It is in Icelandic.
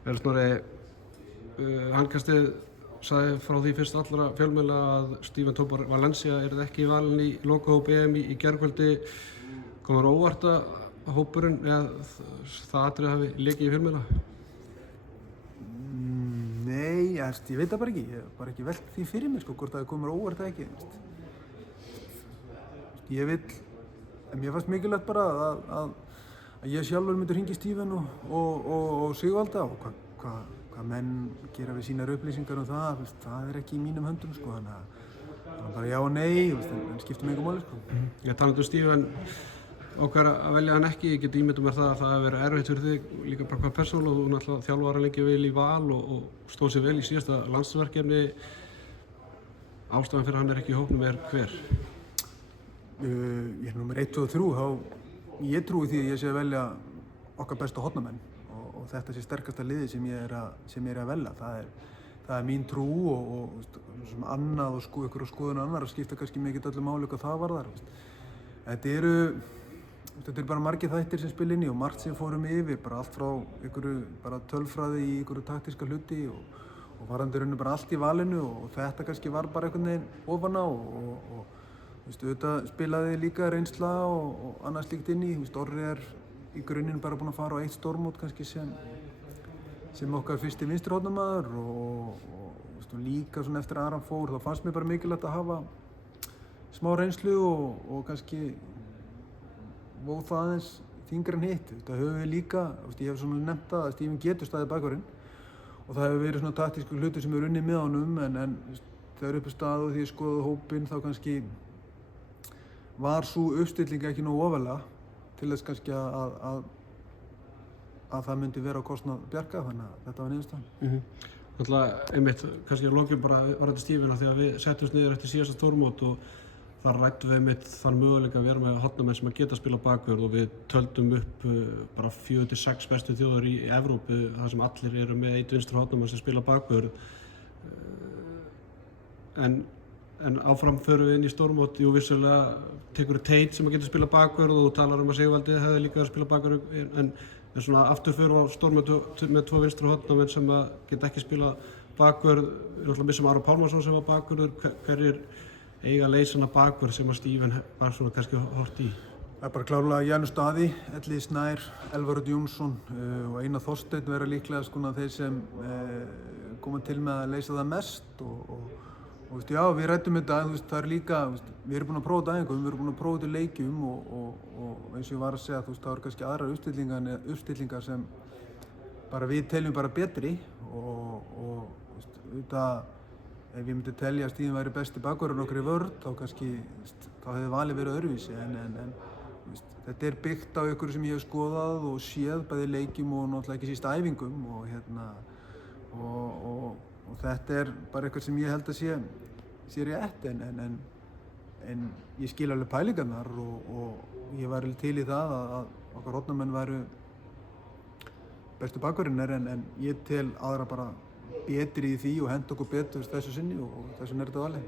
Snorri, handkastið sagði frá því fyrst allra fjölmiðla að Steven Tobor Valencia yrði ekki valinn í lokahóp EM í gærkvöldi. Komur óvart að hópurinn eða það atriði hafi lekið í fjölmiðla? Nei, ég veit það bara ekki. Ég hef bara ekki velt því fyrir mér, hvort það komur óvart eða ekki. Mér fannst mikilvægt bara að ég sjálfur myndi hringja í Steven og Sigvalda og hvað menn gera við sínar upplýsingar það ekki í mínum höndum, þannig að bara já og nei, en skiptir mig engu máli, Ég talandi Steven okkar að velja hann ekki, ég get ímyndað mér það að það hefur verið erfitt fyrir þig, líka bara hvað persónu, og þú náttúrulega þjálfar lengi vel í Val og stóð sér vel í síðasta landsliðsverkefni. Ástæðan fyrir hann ekki í hópnum hver? Ég númer 1, 2 og 3, ég trúi því að ég sé að velja okkar bestu hornamenn og þetta sé sterkasta liðið sem ég er að velja. Það er mín trú og annað og ykkur og skoðun annar skipta kannski mikið öllu máli hvað það varðar. Þetta eru bara margir þættir sem spila inn í og margt sem fórum yfir, bara allt frá bara tölfræði í einhverju taktíska hluti og varandi rauninu bara allt í valinu og þetta kannski var bara einhvern veginn ofan á og auðvitað spilaði líka reynsla og annað slíkt inn í. Orri er í grunninn bara búinn að fara á eitt stórmót kannski sem okkar fyrsti vinstri hornamaður og líka svona eftir að Aron fór þá fannst mér bara mikilvægt að hafa smá reynslu og kannski vóð það aðeins þyngra en hitt. Þetta höfum við líka, ég hef svona nefnt að Steven getur staðið bakvörðinn og það hefur verið svona taktísku hlutir sem er unnið með honum en þegar upp er staðið og því ég skoðaði hópinn þá kannski var sú uppstilling ekki nógu ofarlega til þess kannski að það myndi vera á kostnað Bjarka, þannig að þetta var niðurstaðan. Náttúrulega einmitt, kannski að lokum bara varðandi Steven þegar við settumst niður eftir síðasta stórmót og þar ræddum við einmitt þann möguleika að vera með hornamenn sem að geta að spila bakvörð og við töldum upp bara 4-6 bestu þjóðar í Evrópu þar sem allir eru með einn vinstri hornamenn sem spila bakvörð. En áfram förum við inn í stórmót, vissulega tekur Tate sem að geta að spila bakvörð og þú talar að Sigvaldi hefði líka að spila bakvörð en svona aftur förum við á stórmót með 2 vinstri hornamenn sem að geta ekki spila bakvörð. Við erum missum Aron Pálmarsson sem var bakvörður, hverjir eiga að leysa hana bakvörð sem að Steven var svona kannski hort í? Það er bara klárlega Janus Daði, Elliði Snær, Elvar Örn Jónsson og Einar Þorsteinn vera líklega þeir sem koma til með að leysa það mest og já, við ræddum þetta, það er líka, við erum búin að prófa þetta æfingum, við erum búin að prófa þetta í leikjum og eins og ég var að segja, það eru kannski aðrar uppstillingar sem bara við teljum bara betri og auðvitað, ef ég myndi telja að Steven væri besti bakvörður okkar í vörn, þá kannski, þá hefði valið verið öðruvísi en þetta er byggt á ykkur sem ég hef skoðað og séð bæði í leikjum og náttúrulega ekki síst æfingum og þetta er bara eitthvað sem ég held að sé rétt en ég skil alveg pælingarnar og ég var til í það að okkar hornamenn væru bestu bakvörðirnir en ég tel aðra bara betri í því og henta okkur betur þessu sinni og þess vegna er þetta valið.